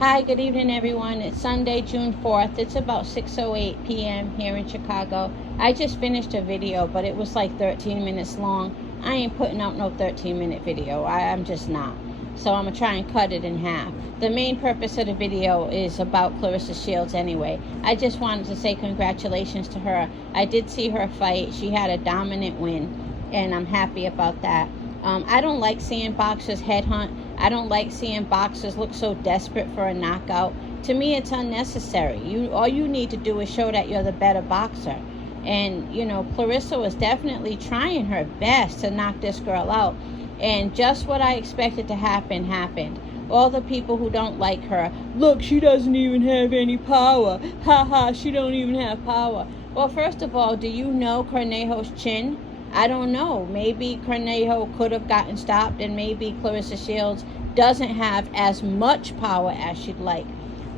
Hi, good evening, everyone. It's Sunday, June 4th. It's about 6:08 p.m. here in Chicago. I just finished a video, but it was like 13 minutes long. I ain't putting out no 13-minute video. I'm just not. So I'm going to try and cut it in half. The main purpose of the video is about Claressa Shields anyway. I just wanted to say congratulations to her. I did see her fight. She had a dominant win, and I'm happy about that. I don't like seeing boxers headhunt. I don't like seeing boxers look so desperate for a knockout. To me, it's unnecessary. All you need to do is show that you're the better boxer. And, Claressa was definitely trying her best to knock this girl out. And just what I expected to happen, happened. All the people who don't like her, look, she doesn't even have any power. Ha ha, she don't even have power. Well, first of all, do you know Cornejo's chin? I don't know. Maybe Cornejo could have gotten stopped, and maybe Claressa Shields doesn't have as much power as she'd like.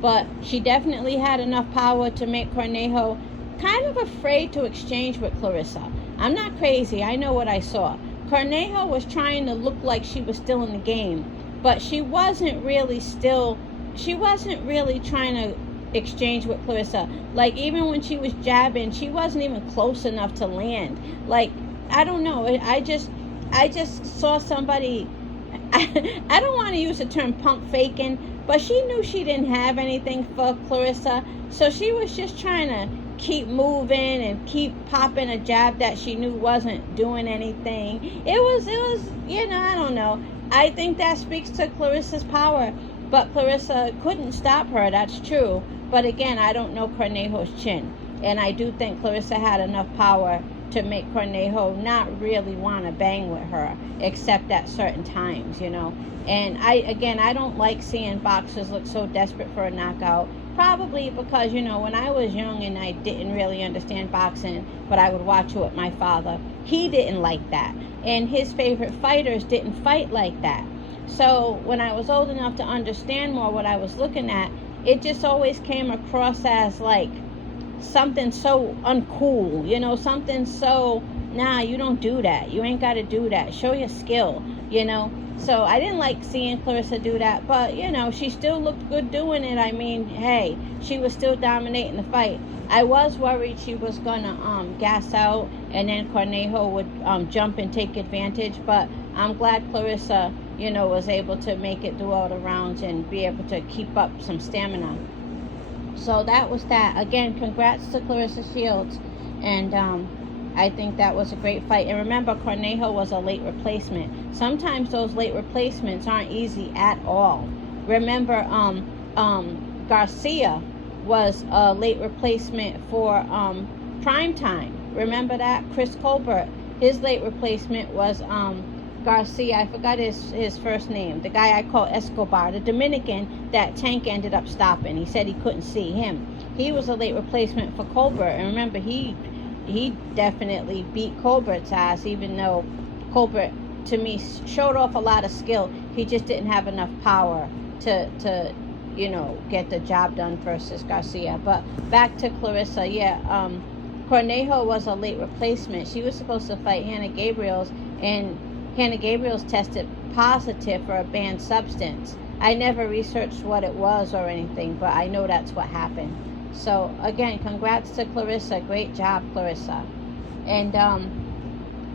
But she definitely had enough power to make Cornejo kind of afraid to exchange with Claressa. I'm not crazy. I know what I saw. Cornejo was trying to look like she was still in the game, but she wasn't really trying to exchange with Claressa. Like, even when she was jabbing, she wasn't even close enough to land. Like, I don't know. I just saw somebody. I don't want to use the term pump faking, but she knew she didn't have anything for Claressa, so she was just trying to keep moving and keep popping a jab that she knew wasn't doing anything. It was, I don't know. I think that speaks to Claressa's power, but Claressa couldn't stop her. That's true. But again, I don't know Cornejo's chin, and I do think Claressa had enough power to make Cornejo not really want to bang with her, except at certain times, And I don't like seeing boxers look so desperate for a knockout. Probably because, when I was young and I didn't really understand boxing, but I would watch it with my father, he didn't like that. And his favorite fighters didn't fight like that. So when I was old enough to understand more what I was looking at, it just always came across as like something so uncool, something so, nah, you don't do that. You ain't got to do that. Show your skill, So I didn't like seeing Claressa do that, but, she still looked good doing it. I mean, hey, she was still dominating the fight. I was worried she was going to gas out and then Cornejo would jump and take advantage, but I'm glad Claressa, was able to make it through all the rounds and be able to keep up some stamina. So that was that. Again, congrats to Claressa Shields. And I think that was a great fight. And remember, Cornejo was a late replacement. Sometimes those late replacements aren't easy at all. Remember, Garcia was a late replacement for Primetime. Remember that? Chris Colbert, his late replacement was Garcia. I forgot his first name. The guy I call Escobar, the Dominican that Tank ended up stopping. He said he couldn't see him. He was a late replacement for Colbert. And remember, he definitely beat Colbert's ass, even though Colbert, to me, showed off a lot of skill. He just didn't have enough power to get the job done versus Garcia. But back to Claressa, Cornejo was a late replacement. She was supposed to fight Hannah Gabriels, and Hannah Gabriels tested positive for a banned substance. I never researched what it was or anything, but I know that's what happened. So, again, congrats to Claressa. Great job, Claressa. And,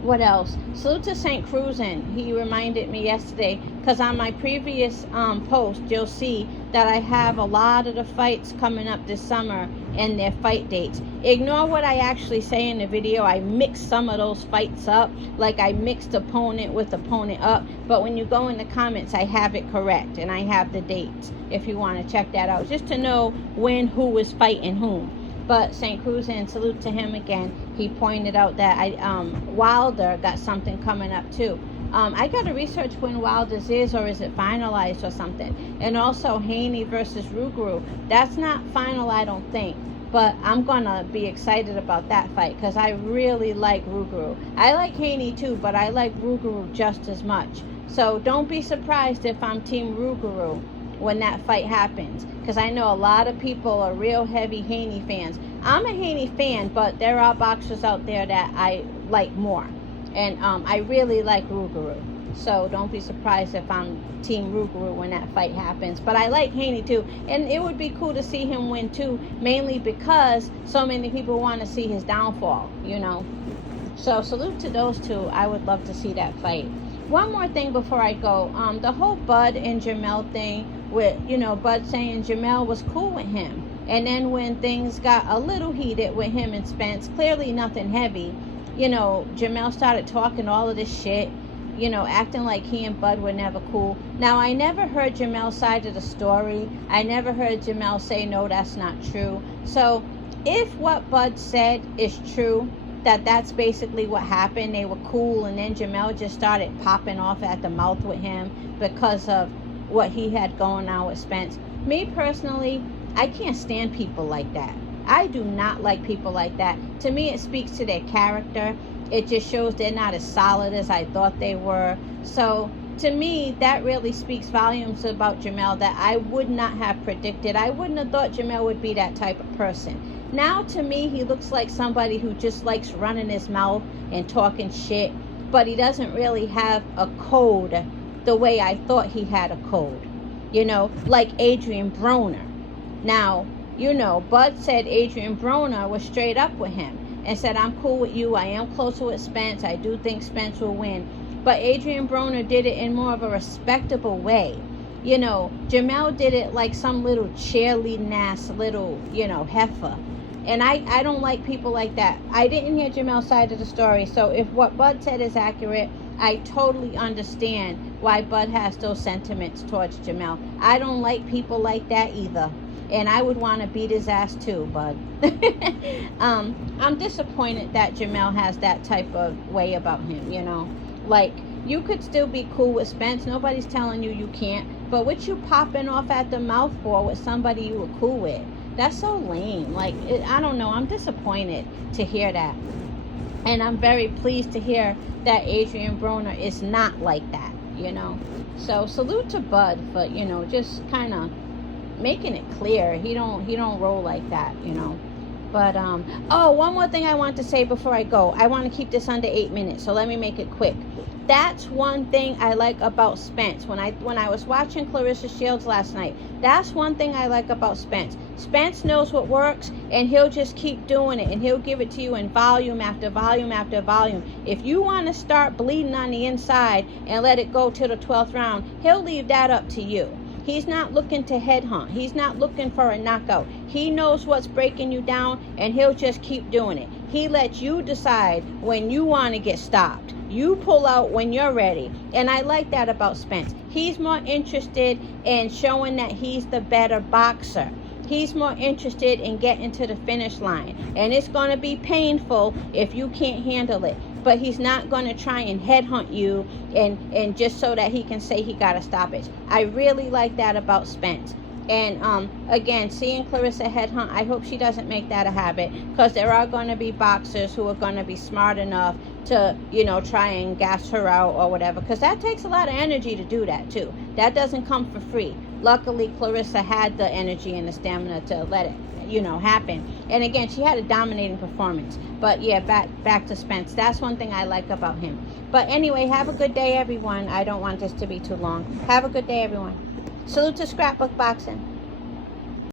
what else? Salute to St. Cruzan. He reminded me yesterday, because on my previous post, you'll see that I have a lot of the fights coming up this summer and their fight dates. Ignore what I actually say in the video. I mixed some of those fights up, like I mixed opponent with opponent up. But when you go in the comments, I have it correct, and I have the dates if you want to check that out, just to know when who is fighting whom. But St. Cruzan, salute to him again. He pointed out that Wilder got something coming up too. I got to research when Wilder's is, or is it finalized or something. And also Haney versus Ruguru. That's not final, I don't think. But I'm going to be excited about that fight because I really like Ruguru. I like Haney too, but I like Ruguru just as much. So don't be surprised if I'm Team Ruguru when that fight happens, because I know a lot of people are real heavy Haney fans. I'm a Haney fan, but there are boxers out there that I like more, and I really like Ruguru. So don't be surprised if I'm Team Rougarou when that fight happens. But I like Haney too. And it would be cool to see him win too, mainly because so many people want to see his downfall, you know. So salute to those two. I would love to see that fight. One more thing before I go. The whole Bud and Jamel thing with, you know, Bud saying Jamel was cool with him. And then when things got a little heated with him and Spence, clearly nothing heavy, you know, Jamel started talking all of this shit, you know, acting like he and Bud were never cool. Now, I never heard Jamel's side of the story. I never heard Jamel say, no, that's not true. So if what Bud said is true, that's basically what happened, they were cool, and then Jamel just started popping off at the mouth with him because of what he had going on with Spence. Me personally, I can't stand people like that. I do not like people like that. To me, it speaks to their character. It just shows they're not as solid as I thought they were. So to me, that really speaks volumes about Jamel that I would not have predicted. I wouldn't have thought Jamel would be that type of person. Now, to me, he looks like somebody who just likes running his mouth and talking shit, but he doesn't really have a code the way I thought he had a code. You know, like Adrian Broner. Now, you know, Bud said Adrian Broner was straight up with him and said, I'm cool with you. I am closer with Spence. I do think Spence will win. But Adrian Broner did it in more of a respectable way. You know, Jamel did it like some little cheerleading ass little, you know, heifer. And I don't like people like that. I didn't hear Jamel's side of the story. So if what Bud said is accurate, I totally understand why Bud has those sentiments towards Jamel. I don't like people like that either. And I would want to beat his ass too, Bud. I'm disappointed that Jamel has that type of way about him, you know. Like, you could still be cool with Spence. Nobody's telling you can't. But what you popping off at the mouth for with somebody you were cool with? That's so lame. Like, I don't know. I'm disappointed to hear that. And I'm very pleased to hear that Adrian Broner is not like that, you know. So salute to Bud for, you know, just kind of making it clear he don't roll like that, you know. But oh, one more thing I want to say before I go. I want to keep this under 8 minutes, so let me make it quick. That's one thing I like about Spence. When I was watching Claressa Shields last night, that's one thing I like about Spence. Spence knows what works, and he'll just keep doing it, and he'll give it to you in volume after volume after volume. If you want to start bleeding on the inside and let it go to the 12th round, he'll leave that up to you. He's not looking to headhunt. He's not looking for a knockout. He knows what's breaking you down, and he'll just keep doing it. He lets you decide when you want to get stopped. You pull out when you're ready. And I like that about Spence. He's more interested in showing that he's the better boxer. He's more interested in getting to the finish line. And it's going to be painful if you can't handle it. But he's not going to try and headhunt you and just so that he can say he got a stoppage. I really like that about Spence. And again, seeing Claressa headhunt, I hope she doesn't make that a habit, because there are going to be boxers who are going to be smart enough to, you know, try and gas her out or whatever, because that takes a lot of energy to do that too. That doesn't come for free. Luckily, Claressa had the energy and the stamina to let it, you know, happen. And again, she had a dominating performance. But yeah, back to Spence. That's one thing I like about him. But anyway, have a good day, everyone. I don't want this to be too long. Have a good day, everyone. Salute to Scrapbook Boxing.